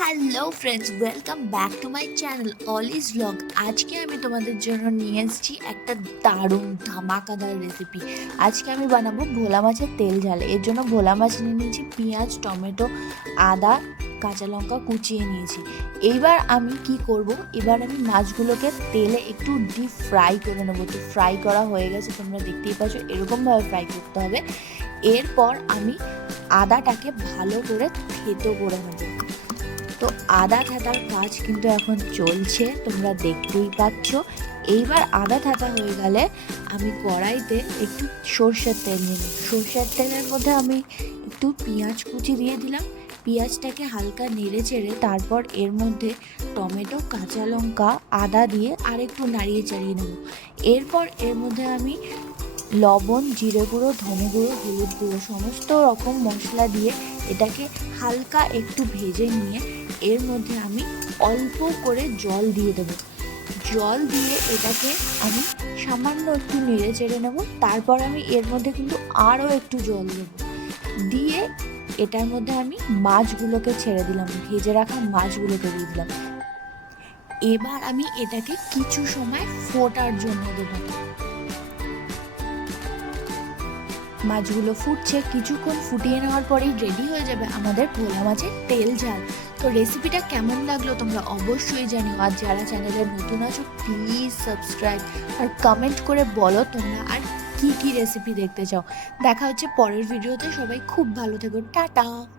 Hello friends welcome back to my channel all is blog আজকে আমি তোমাদের জন্য নিয়ে এসেছি একটা দারুণ ধামাকাদার রেসিপি আজকে আমি বানাবো ভোলা মাছের তেল ঝাল। এর জন্য ভোলা মাছ নিয়ে নিয়েছি, পেঁয়াজ, টমেটো, আদা, কাঁচা লঙ্কা কুচিয়ে নিয়েছি। এইবার আমি কি করব? এবার আমি মাছগুলোকে তেলে একটু ডিপ ফ্রাই করে নেব। তো ফ্রাই করা হয়ে গেছে, তোমরা দেখতেই পাচ্ছ, এরকমভাবে ফ্রাই করতে হবে। এরপর আমি আদাটাকে ভালো করে থেতো করে নেব। তো আদা থাতার কাজ কিন্তু এখন চলছে, তোমরা দেখতেই পাচ্ছ। এইবার আদা থাতা হয়ে গেলে আমি কড়াইতে একটু সর্ষের তেল নিই সর্ষের তেলের মধ্যে আমি একটু পেঁয়াজ কুচি দিয়ে দিলাম। পেঁয়াজটাকে হালকা নেড়ে চেড়ে তারপর এর মধ্যে টমেটো, কাঁচা লঙ্কা, আদা দিয়ে আরেকটু নাড়িয়ে চাড়িয়ে নেব। এরপর এর মধ্যে আমি লবণ, জিরে গুঁড়ো, ধনে গুঁড়ো, হলুদ গুঁড়ো, সমস্ত রকম মশলা দিয়ে এটাকে হালকা একটু ভেজে নিয়ে এর মধ্যে আমি অল্প করে জল দিয়ে দেবো। জল দিয়ে এটাকে আমি সামান্য একটু নেড়ে চেড়ে নেব, তারপর আমি এর মধ্যে কিন্তু আরও একটু জল দেবো। দিয়ে এটার মধ্যে আমি মাছগুলোকে ছেড়ে দিলাম, ভেজে রাখা মাছগুলোকে দিয়ে দিলাম। এবার আমি এটাকে কিছু সময় ফোটার জন্য দেবো। মাছগুলো ফুটছে, কিছুক্ষণ ফুটিয়ে নেওয়ার পরেই রেডি হয়ে যাবে আমাদের পোলা মাছের তেল ঝাল। তো রেসিপিটা কেমন লাগল তোমরা অবশ্যই জানিও। আর যারা চ্যানেলে নতুন আছো প্লিজ সাবস্ক্রাইব আর কমেন্ট করে বলো তোমরা আর কী কী রেসিপি দেখতে চাও। দেখা হচ্ছে পরের ভিডিওতে সবাই খুব ভালো থেকো। টাটা!